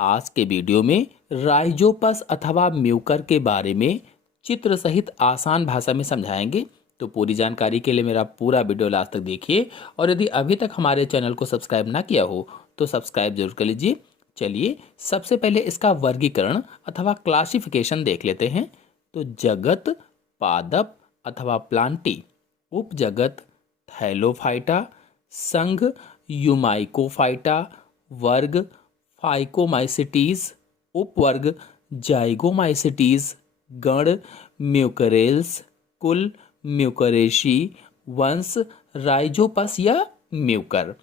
आज के वीडियो में राइजोपस अथवा म्यूकर के बारे में चित्र सहित आसान भाषा में समझाएंगे। तो पूरी जानकारी के लिए मेरा पूरा वीडियो लास्ट तक देखिए और यदि अभी तक हमारे चैनल को सब्सक्राइब ना किया हो तो सब्सक्राइब जरूर कर लीजिए। चलिए सबसे पहले इसका वर्गीकरण अथवा क्लासिफिकेशन देख लेते हैं। तो जगत, पादप अथवा प्लांटी, उपजगत थैलोफाइटा, संघ यूमाइकोफाइटा, वर्ग फाइकोमाइसिटीज, उपवर्ग जाइगोमाइसिटीज, गण म्यूकरेल्स, कुल म्यूकरेशी, वंश राइजोपस या म्यूकर।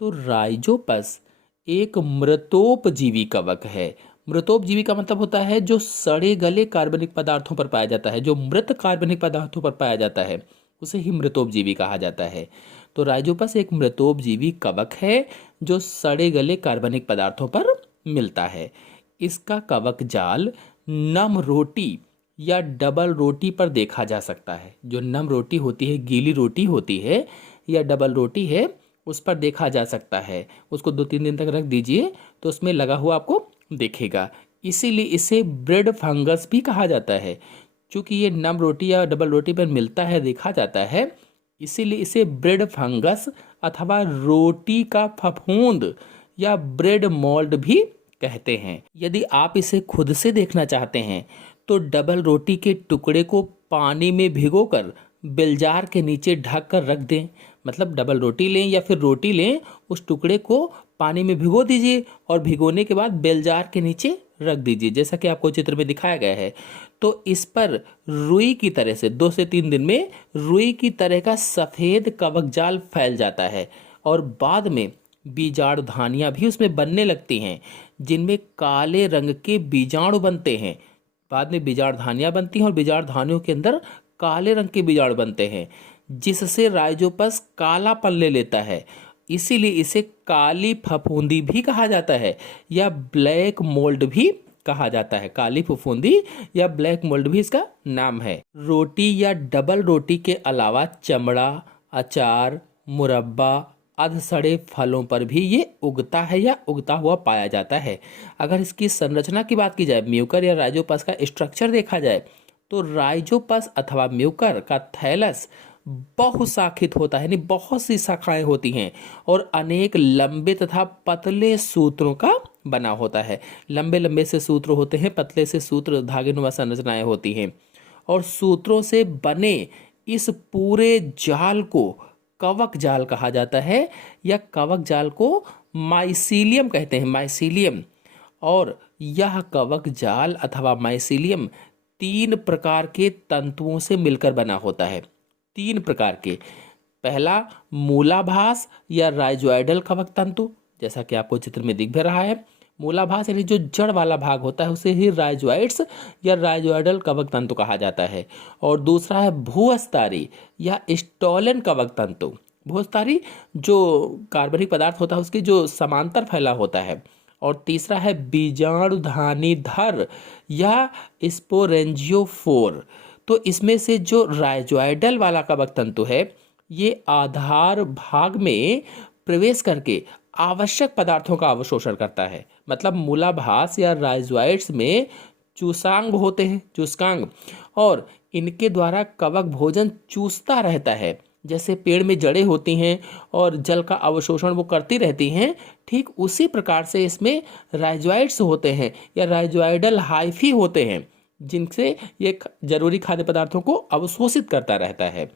तो राइजोपस एक मृतोपजीवी कवक है। मृतोपजीवी का मतलब होता है जो सड़े गले कार्बनिक पदार्थों पर पाया जाता है, जो मृत कार्बनिक पदार्थों पर पाया जाता है उसे ही मृतोपजीवी कहा जाता है। तो राइजोपस एक मृतोपजीवी कवक है जो सड़े गले कार्बनिक पदार्थों पर मिलता है। इसका कवक जाल नम रोटी या डबल रोटी पर देखा जा सकता है। जो नम रोटी होती है, गीली रोटी होती है या डबल रोटी है, उस पर देखा जा सकता है। उसको 2-3 दिन तक रख दीजिए तो उसमें लगा हुआ आपको दिखेगा। इसीलिए इसे ब्रेड फंगस भी कहा जाता है। चूंकि ये नम रोटी या डबल रोटी पर मिलता है, देखा जाता है, इसीलिए इसे ब्रेड फंगस अथवा रोटी का फफूंद या ब्रेड मोल्ड भी कहते हैं। यदि आप इसे खुद से देखना चाहते हैं तो डबल रोटी के टुकड़े को पानी में भिगोकर बेलजार के नीचे ढक कर रख दें। मतलब डबल रोटी लें या फिर रोटी लें, उस टुकड़े को पानी में भिगो दीजिए और भिगोने के बाद बेलजार के नीचे रख दीजिए, जैसा कि आपको चित्र में दिखाया गया है। तो इस पर रुई की तरह से 2 से 3 दिन में रुई की तरह का सफेद कवक जाल फैल जाता है और बाद में बीजाणु धानियां भी उसमें बनने लगती हैं, जिनमें काले रंग के बीजाणु बनते हैं। बाद में बीजाणु धानियां बनती हैं और बीजाणु धानियों के अंदर काले रंग के बीजाणु बनते हैं, जिससे राइजोपस काला पन ले लेता है। इसीलिए इसे काली फफूंदी भी कहा जाता है या ब्लैक मोल्ड भी कहा जाता है। काली फफूंदी या ब्लैक मोल्ड भी इसका नाम है। रोटी या डबल रोटी के अलावा चमड़ा, अचार, मुरब्बा, अधसड़े फलों पर भी ये उगता है या उगता हुआ पाया जाता है। अगर इसकी संरचना की बात की जाए, म्यूकर या राइजोपस का स्ट्रक्चर देखा जाए, तो राइजोपस अथवा म्यूकर का थैलस बहुशाखित होता है, यानी बहुत सी शाखाएं होती हैं और अनेक लंबे तथा पतले सूत्रों का बना होता है। लंबे लंबे से सूत्र होते हैं, पतले से सूत्र धागेनुमा संरचनाएं होती हैं और सूत्रों से बने इस पूरे जाल को कवक जाल कहा जाता है या कवक जाल को माइसीलियम कहते हैं, माइसीलियम। और यह कवक जाल अथवा माइसीलियम 3 प्रकार के तंतुओं से मिलकर बना होता है। 3 प्रकार के। पहला मूलाभास या राइजोइडल कवक तंतु, जैसा कि आपको चित्र में दिख भी रहा है। मूलाभास यानी जो जड़ वाला भाग होता है उसे ही राइजोइड्स या राइजोइडल कवक तंतु कहा जाता है। और दूसरा है भूअस्तारी या स्टोलन कवक तंतु। भूअस्तारी जो कार्बनिक पदार्थ होता है उसकी जो समांतर फैला होता है। और तीसरा है बीजाणुधानीधर या स्पोरेंजियोफोर। तो इसमें से जो राइजोइडल वाला कवक तंतु है, ये आधार भाग में प्रवेश करके आवश्यक पदार्थों का अवशोषण करता है। मतलब मूलाभास या राइजोइड्स में चूसांग होते हैं, चूसकांग, और इनके द्वारा कवक भोजन चूसता रहता है। जैसे पेड़ में जड़ें होती हैं और जल का अवशोषण वो करती रहती हैं, ठीक उसी प्रकार से इसमें राइजोइड्स होते हैं या राइजोइडल हाइफी होते हैं, जिनसे ये जरूरी खाद्य पदार्थों को अवशोषित करता रहता है।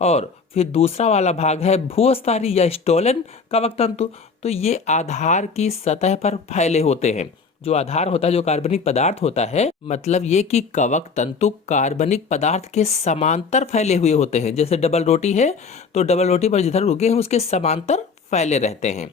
और फिर दूसरा वाला भाग है भूअस्तारी या स्टोलन कवक तंतु। तो ये आधार की सतह पर फैले होते हैं। जो आधार होता है, जो कार्बनिक पदार्थ होता है, मतलब ये कि कवक तंतु कार्बनिक पदार्थ के समांतर फैले हुए होते हैं। जैसे डबल रोटी है तो डबल रोटी पर जिधर रुके हैं उसके समांतर फैले रहते हैं।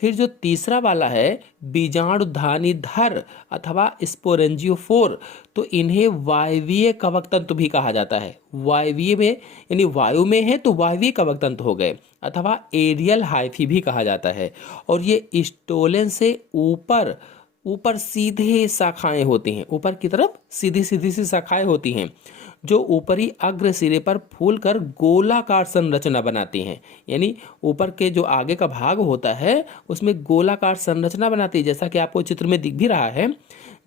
फिर जो तीसरा वाला है बीजाणुधानीधर अथवा स्पोरेंजियोफोर, तो इन्हें वायवीय कवक तंतु भी कहा जाता है। वायवीय में यानी वायु में है तो वायवीय कवक तंतु हो गए, अथवा एरियल हाइफी भी कहा जाता है। और ये स्टोलन से ऊपर ऊपर सीधे शाखाएं होती हैं, ऊपर की तरफ सीधी सीधी सी शाखाएं होती हैं जो ऊपरी अग्र सिरे पर फूलकर गोलाकार संरचना बनाती हैं। यानी ऊपर के जो आगे का भाग होता है उसमें गोलाकार संरचना बनाती है, जैसा कि आपको चित्र में दिख भी रहा है,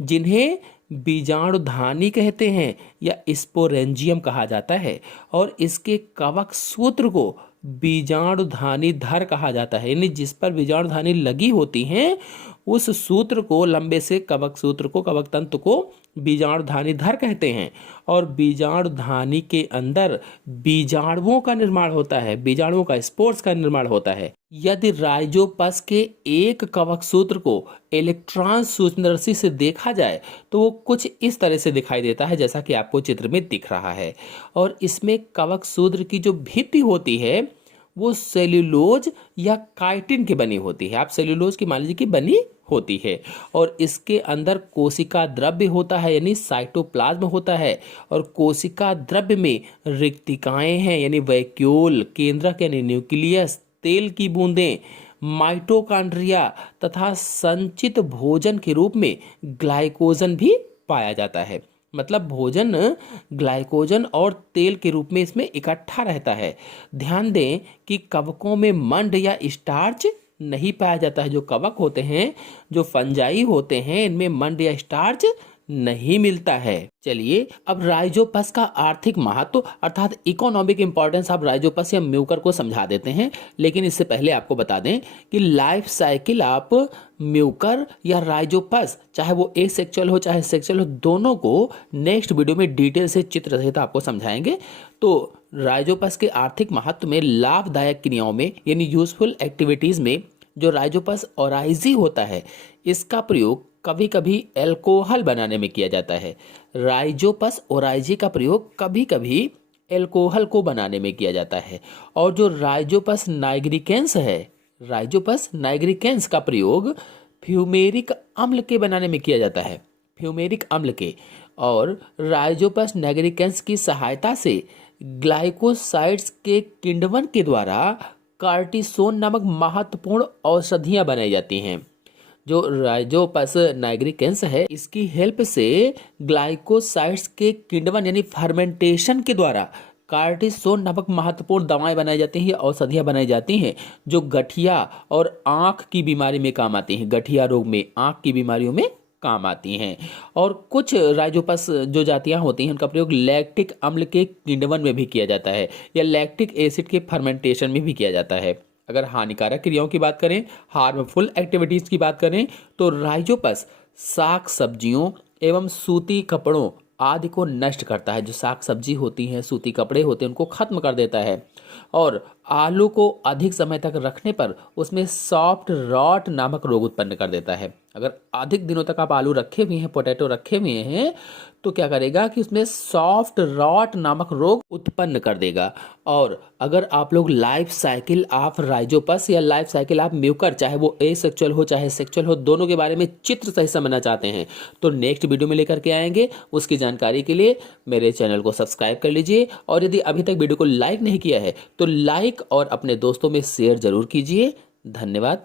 जिन्हें बीजाणुधानी कहते हैं या स्पोरेंजियम कहा जाता है। और इसके कवक सूत्र को बीजाणुधानी धर कहा जाता है। यानी जिस पर बीजाणुधानी लगी होती हैं उस सूत्र को, लंबे से कवक सूत्र को, कवक तंतु को बीजाणुधानी धर कहते हैं। और बीजाणुधानी के अंदर बीजाणुओं का निर्माण होता है, बीजाणुओं का, स्पोर्स का निर्माण होता है। यदि राइजोपस के एक कवक सूत्र को इलेक्ट्रॉन सूक्ष्मदर्शी से देखा जाए तो वो कुछ इस तरह से दिखाई देता है जैसा कि आपको चित्र में दिख रहा है। और इसमें कवक सूत्र की जो भित्ति होती है वो सेल्यूलोज या काइटिन की बनी होती है। आप सेल्यूलोज की मान लीजिए कि बनी होती है। और इसके अंदर कोशिका द्रव्य होता है, यानी साइटोप्लाज्म होता है। और कोशिका द्रव्य में रिक्तिकाएं हैं, यानी वैक्यूल, केंद्रक यानी न्यूक्लियस, तेल की बूंदें, माइटोकॉन्ड्रिया तथा संचित भोजन के रूप में ग्लाइकोजन भी पाया जाता है। मतलब भोजन ग्लाइकोजन और तेल के रूप में इसमें इकट्ठा रहता है। ध्यान दें कि कवकों में मंड या स्टार्च नहीं पाया जाता है। जो कवक होते हैं, जो फंजाई होते हैं, इनमें मंड या स्टार्च नहीं मिलता है। चलिए अब राइजोपस का आर्थिक महत्व अर्थात इकोनॉमिक इंपॉर्टेंस आप राइजोपस या म्यूकर को समझा देते हैं। लेकिन इससे पहले आपको बता दें कि लाइफ साइकिल आप म्यूकर या राइजोपस, चाहे वो एसेक्सुअल हो चाहे सेक्सुअल हो, दोनों को नेक्स्ट वीडियो में डिटेल से चित्र सहित आपको समझाएंगे। तो राइजोपस के आर्थिक महत्व में लाभदायक क्रियाओं में यानी यूजफुल एक्टिविटीज में जो राइजोपस ओराइजी होता है इसका प्रयोग कभी कभी एल्कोहल बनाने में किया जाता है। राइजोपस ओराइजी का प्रयोग कभी कभी एल्कोहल को बनाने में किया जाता है। और जो राइजोपस नाइग्रिकेंस है, राइजोपस नाइग्रिकेंस का प्रयोग फ्यूमेरिक अम्ल के बनाने में किया जाता है, फ्यूमेरिक अम्ल के। और राइजोपस नाइग्रिकेंस की सहायता से ग्लाइकोसाइड्स के किण्वन के द्वारा कार्टिसोन नामक महत्वपूर्ण औषधियां बनाई जाती हैं। जो राइजोपस नाइग्रिकेंस है इसकी हेल्प से ग्लाइकोसाइड्स के किण्वन यानी फर्मेंटेशन के द्वारा कार्टिसोन नामक महत्वपूर्ण दवाएं बनाई जाती हैं, औषधियां बनाई जाती हैं जो गठिया और आंख की बीमारी में काम आती हैं। गठिया रोग में, आंख की बीमारियों में काम आती हैं। और कुछ राइजोपस जो जातियां होती हैं उनका प्रयोग लैक्टिक अम्ल के किण्वन में भी किया जाता है या लैक्टिक एसिड के फर्मेंटेशन में भी किया जाता है। अगर हानिकारक क्रियाओं की बात करें, हार्मफुल एक्टिविटीज की बात करें, तो राइजोपस साग सब्जियों एवं सूती कपड़ों आदि को नष्ट करता है। जो साग सब्जी होती हैं, सूती कपड़े होते हैं, उनको खत्म कर देता है। और आलू को अधिक समय तक रखने पर उसमें सॉफ्ट रॉट नामक रोग उत्पन्न कर देता है। अगर अधिक दिनों तक आप आलू रखे हुए हैं, पोटैटो रखे हुए हैं, तो क्या करेगा कि उसमें सॉफ्ट रॉट नामक रोग उत्पन्न कर देगा। और अगर आप लोग लाइफ साइकिल ऑफ राइजोपस या लाइफ साइकिल ऑफ म्यूकर, चाहे वो एसेक्सुअल हो चाहे सेक्सुअल हो, दोनों के बारे में चित्र सहित समझना चाहते हैं तो नेक्स्ट वीडियो में लेकर के आएंगे। उसकी जानकारी के लिए मेरे चैनल को सब्सक्राइब कर लीजिए। और यदि अभी तक वीडियो को लाइक नहीं किया है तो लाइक और अपने दोस्तों में शेयर जरूर कीजिए। धन्यवाद।